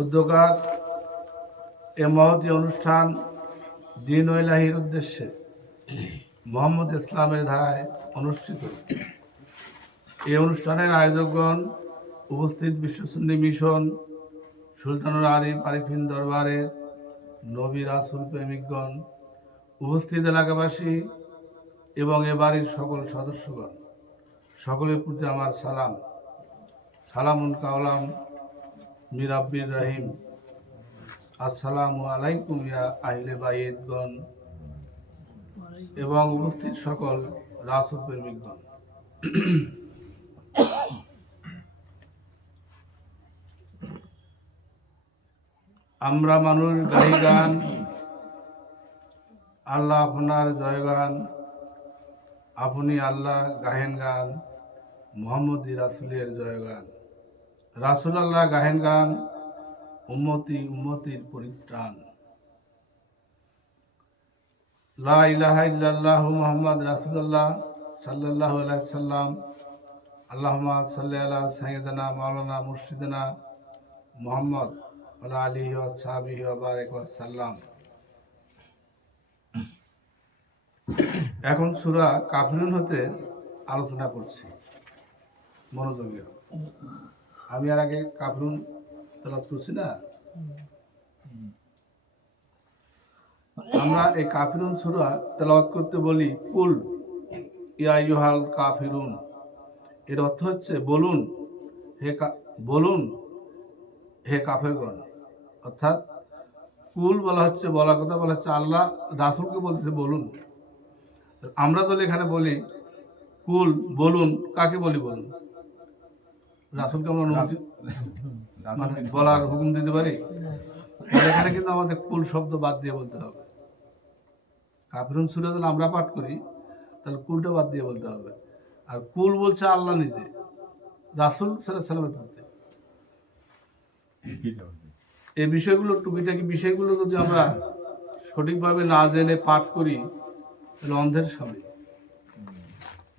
উদ্যোগার এ মহতী অনুষ্ঠান দ্বীন ও ইলাহির উদ্দেশ্যে মোহাম্মদ ইসলামের ধারায় অনুষ্ঠিত। এই অনুষ্ঠানের আয়োজকগণ, উপস্থিত বিশ্ব সুন্নি মিশন, সুলতানুল আরিফ আরিফিন দরবারের নবী রাসূল প্রেমিকগণ, উপস্থিত এলাকাবাসী এবং এ বাড়ির সকল সদস্যগণ, সকলের প্রতি আমার সালাম। সালামুন কাওলাম মির রাব্বির রহিম। আসসালামু আলাইকুম ইয়া আহলে বাইতগণ এবং উপস্থিত সকল রাসূল প্রেমিকগণ। আমরা মানুষ গাই গান, আল্লাহ আপনার জয়গান, আপনি আল্লাহ গাহেন গান, মুহাম্মদী রাসূলের জয়গান। রাসূল আল্লাহ গাহেন গান, উম্মতি উম্মতির পরিত্রাণ। লা ইলাহা ইল্লাল্লাহ মুহাম্মদ রাসূলুল্লাহ সাল্লাল্লাহু আলাইহি ওয়াসাল্লাম। আল্লাহুম্মা সাল্লি আলা সাইয়্যিদিনা মাওলানা মুর্শিদিনা মুহাম্মদ ওয়া আলিহি ওয়া সাহবিহি ওয়া বারিক ওয়া সাল্লাম। এখন সূরা কাফিরুন হতে আলোচনা করছি, মনোযোগী। আমি আর আগে কাফিরুন তেলাওয়াত করছি না। আমরা এই কাফিরুন সূরা তেলাওয়াত করতে বলি কুল ইয়া আইয়ুহাল কাফিরুন। এর অর্থ হচ্ছে বলুন হে কাফেরগণ। অর্থাৎ কুল বলা হচ্ছে, বলার কথা বলা হচ্ছে, আল্লাহ রাসূলকে বলতেছে বলুন। আমরা তো এখানে বলি কুল, বলুন। কাকে বলি বলুন? রাসূলকে আমরা মানে বলার হুকুম দিতে পারি? এখানে কিন্তু আমাদের কুল শব্দ বাদ দিয়ে বলতে হবে। কাফিরুন সূরা যদি আমরা পাঠ করি তাহলে কুলটা বাদ দিয়ে বলতে হবে। আর কুল বলছে আল্লাহ নিজে রাসূল সাল্লাল্লাহু আলাইহি ওয়াসাল্লামের প্রতি। এই বিষয়গুলো, টুকিটাকি বিষয়গুলো যদি আমরা সঠিকভাবে না জেনে পাঠ করি তাহলে অন্ধের সামনে।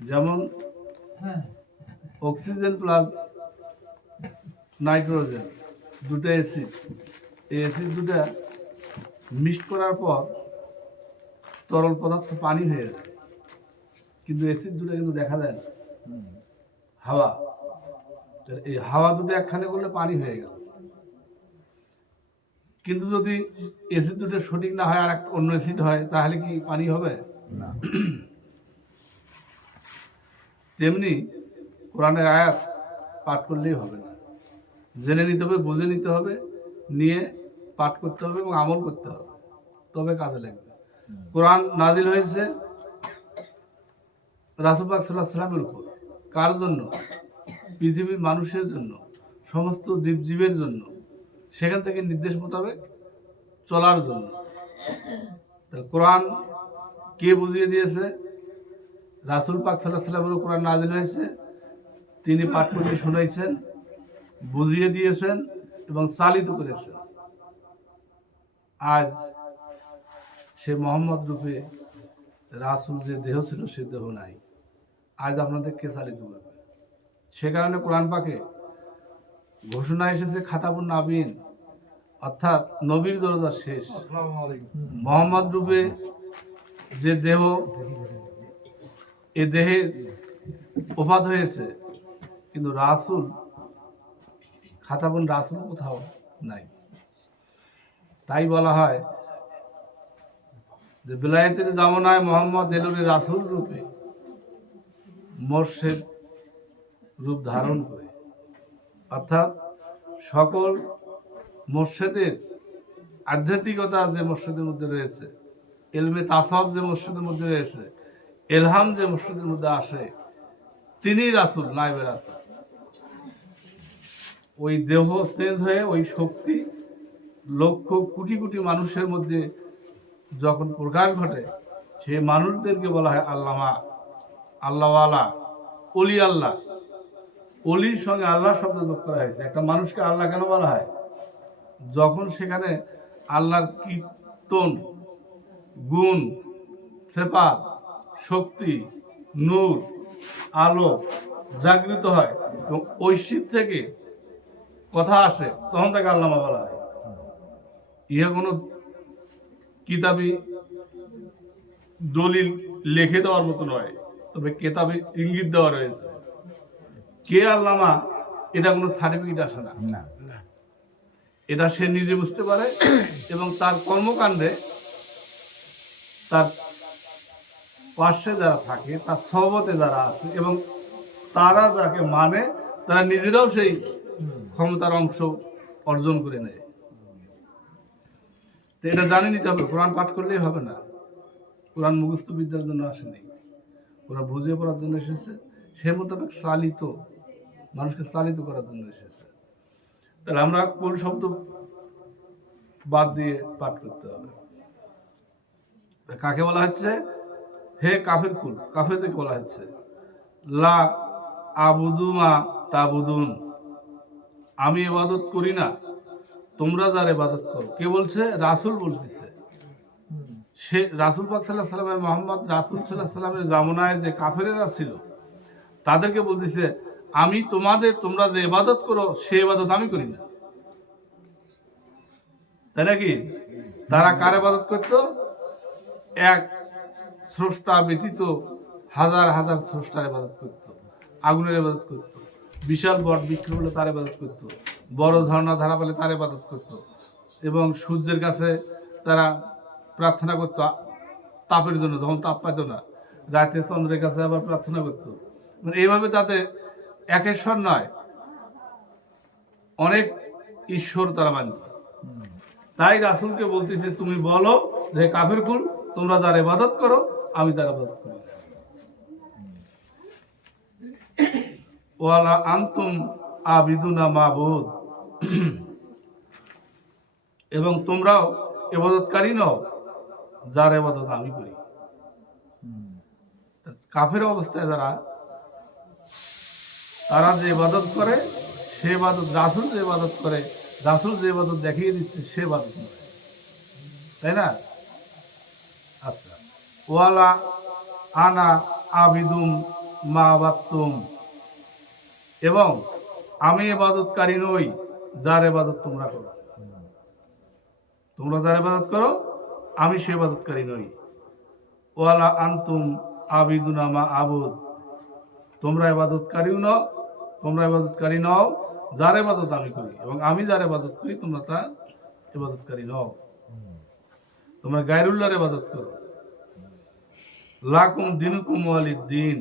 যেমন অক্সিজেন প্লাস নাইট্রোজেন দুটো অ্যাসিড, এই অ্যাসিড দুটা মিক্সড করার পর তরল পদার্থ পানি হয়ে যায়, কিন্তু অ্যাসিড দুটো কিন্তু দেখা যায় না। হাওয়া, এই হাওয়া দুটো একখানে করলে পানি হয়ে গেল। কিন্তু যদি অ্যাসিড দুটো সঠিক না হয় আর একটা অন্য অ্যাসিড হয়, তাহলে কি পানি হবে না? তেমনি কোরআনের আয়াত পাঠ করলেই হবে না, জেনে নিতে হবে, বুঝে নিতে হবে, নিয়ে পাঠ করতে হবে এবং আমল করতে হবে, তবে কাজে লাগবে। কোরআন নাজিল হয়েছে রাসূল পাক সাল্লাল্লাহু আলাইহি ওয়াসাল্লামের উপর। কার জন্য? পৃথিবীর মানুষের জন্য, সমস্ত জীবের জন্য, সেখান থেকে নির্দেশ মোতাবেক চলার জন্য। কোরআন কে বুঝিয়ে দিয়েছে? রাসূল পাক সাল্লাল্লাহু আলাইহি ওয়াসাল্লামের কোরআন নাজিল হয়েছে, তিনি পাঠ করে শোনাইছেন, বুঝিয়ে দিয়েছেন এবং চালিত করেছেন। আজ সে মোহাম্মদ রূপে রাসূল যে দেহ ছিল সে দেহ নাই। আজ আপনাদের কে চালিত করবে? সে কারণে কোরআন পাকে ঘোষণা এসেছে খাতাবুন নাবিয়িন, অর্থাৎ নবীর দরজা শেষ। মোহাম্মদ রূপে যে দেহ, এ দেহের ওফাত হয়েছে, কিন্তু রাসূল, খাতাবুন রাসূল কোথাও নাই। তাই বলা হয় যে বিলায়েতের জামানায় মোহাম্মদ এলুরে রাসূল রূপে, মোর্শেদ রূপ ধারণ করে। অর্থাৎ সকল মোর্শেদের আধ্যাত্মিকতা যে মসজিদের মধ্যে রয়েছে, ইলমে তাসাউফ যে মসজিদের মধ্যে রয়েছে, ইলহাম যে মসজিদের মধ্যে আসে, তিনি রাসূল, নায়েবে রাসূল। ওই দেহ চেঞ্জ হয়ে ওই শক্তি লক্ষ কোটি কোটি মানুষের মধ্যে যখন প্রকাশ ঘটে, সেই মানুষদেরকে বলা হয় আল্লামা, আল্লাহওয়ালা, অলি আল্লাহ। অলির সঙ্গে আল্লাহ শব্দ যোগ করা হয়েছে। একটা মানুষকে আল্লাহ কেন বলা হয়? যখন সেখানে আল্লাহর কীর্তন, গুণ, সিফাত, শক্তি, নূর, আলো জাগৃত হয় এবং ঐশীর থেকে কথা আসে তখন তাকে আল্লামা বলা হয়। ইহা কোনো কিতাবি দলিল লিখে দেওয়ার মতো নয়, তবে কিতাবে ইঙ্গিত দেওয়া রয়েছে। কে আল্লামা এটা কোনো সার্টিফিকেট আসে না, এটা সে নিজে বুঝতে পারে এবং তার কর্মকাণ্ডে তার পাশে যারা থাকে, তার সহবতে যারা আছে এবং তারা যাকে মানে তারা নিজেরাও সেই ক্ষমতার অংশ অর্জন করে নেয়। তো এটা জানে নিতে হবে, কোরআন পাঠ করলেই হবে না। কোরআন মুখস্থ বিদ্যার জন্য আসেনি, কোরআন বুঝিয়ে পড়ার জন্য এসেছে, সে মোতাবেক চালিত, মানুষকে চালিত করার জন্য এসেছে। তাহলে আমরা কোন শব্দ বাদ দিয়ে পাঠ করতে হবে। কাকে বলা হচ্ছে? হে কাফের কুল, কাফেরদেরকে বলা হচ্ছে লা আবুদুমা তাবুদুন, আমি ইবাদত করি না, তোমরা যার ইবাদত করো। কে বলছে? রাসূল বলতেছে। সে রাসূল পাক সাল্লাল্লাহু আলাইহি ওয়াসাল্লাম, মুহাম্মদ রাসূল সাল্লাল্লাহু আলাইহি ওয়াসাল্লামের জামানায় যে কাফেরেরা ছিল তাদেরকে বলতেছে আমি তোমরা যে ইবাদত করো সে ইবাদত আমি করি না। তাই নাকি? তারা কার ইবাদত করতো? এক স্রষ্টা ব্যতীত হাজার হাজার স্রষ্টার ইবাদত করত, আগুনের ইবাদত করত, বিশাল বট বৃক্ষ হলে তার ইবাদত করত, বড় ঝর্ণা ধারা পেলে তার ইবাদত করত, এবং সূর্যের কাছে তারা প্রার্থনা করত তাপের জন্য, যখন তাপ পাইত না, রাতে চন্দ্রের কাছে আবার প্রার্থনা করত। মানে এইভাবে তাতে একেশ্বর নয়, অনেক ঈশ্বর তারা মানত। তাই রাসূলকে বলতেছে তুমি বলো যে কাফের কুল, তোমরা যার ইবাদত করো আমি তার ইবাদত করি না। ওয়ালা আনতুম আবিদুনা মাবুদ, এবং তোমরাও ইবাদতকারী নও যার ইবাদত আমি করি। কাফের অবস্থায় তারা যে ইবাদত করে সে ইবাদত, রাসূল যে ইবাদত করে, রাসূল যে ইবাদত দেখিয়ে দিচ্ছে সে ইবাদত নয়, তাই না? আচ্ছা, ওয়ালা আনা আবিদুম মা বাত্তুম, এবং আমি ইবাদতকারী নই যার ইবাদত তোমরা করো। তোমরা যার ইবাদত করো আমি সে ইবাদতকারী নই। ওয়ালা আনতুম আবিদুনা মা আবুদ, তোমরা ইবাদতকারী নও যার ইবাদত আমি করি, এবং আমি যার ইবাদত করি তোমরা তার ইবাদতকারী নও। তোমরা গায়রুল্লাহর ইবাদত করো। লাকুম দিনুকুম ওয়ালিদ দিন,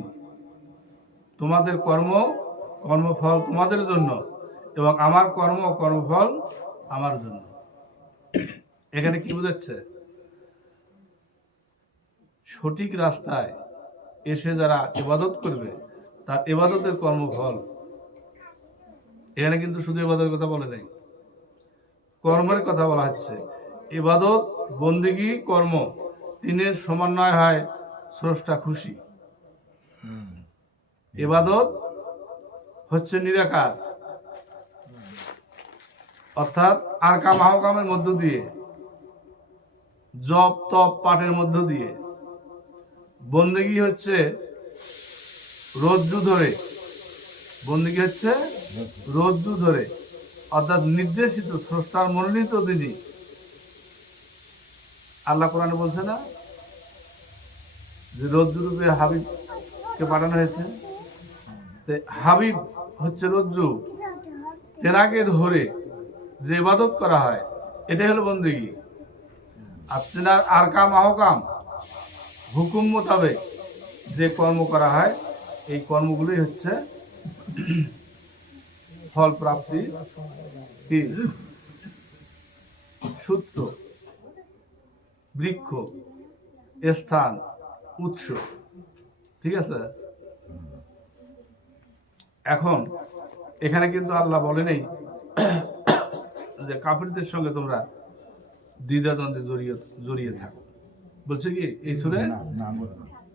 তোমাদের কর্মফল তোমাদের জন্য, এবং আমার কর্মফল আমার জন্য। এখানে কি বোঝাচ্ছে? সঠিক রাস্তায় এসে যারা ইবাদত করবে তার ইবাদতের কর্মফল। এখানে কিন্তু শুধু ইবাদতের কথা বলে নাই, কর্মের কথা বলা হচ্ছে। ইবাদত, বন্দেগী, কর্ম, তিনের সমন্বয় হয় স্রষ্টা খুশি। ইবাদত হচ্ছে নিরাকার, অর্থাৎ আরকাম আহকামের মধ্য দিয়ে, জপ তপ পাঠের মধ্য দিয়ে। বন্দেগী হচ্ছে রজ্জু ধরে, অর্থাৎ নির্দেশিত, স্রষ্টার মনোনীত দিদি। আল্লাহ কোরআনে বলছে না যে রজ্জু রূপে হাবিবকে পাঠানো হয়েছে? হাবিব হচ্ছে রজ্জু, তেনাকে ধরে যে ইবাদত করা হয় এটাই হলো বন্দেগী। আর তেনার আরকাম আহকাম, হুকুম মোতাবেক যে কর্ম করা হয় এই কর্মগুলোই হচ্ছে ফল প্রাপ্তি কি সূত্র, বৃক্ষ, স্থান, উৎস। ঠিক আছে? এখন এখানে কিন্তু আল্লাহ বলেনি যে কাফিরদের সঙ্গে তোমরা দ্বিধাদ্বন্দ্বে জড়িয়ে থাকো। বলছে কি এই সূরায়?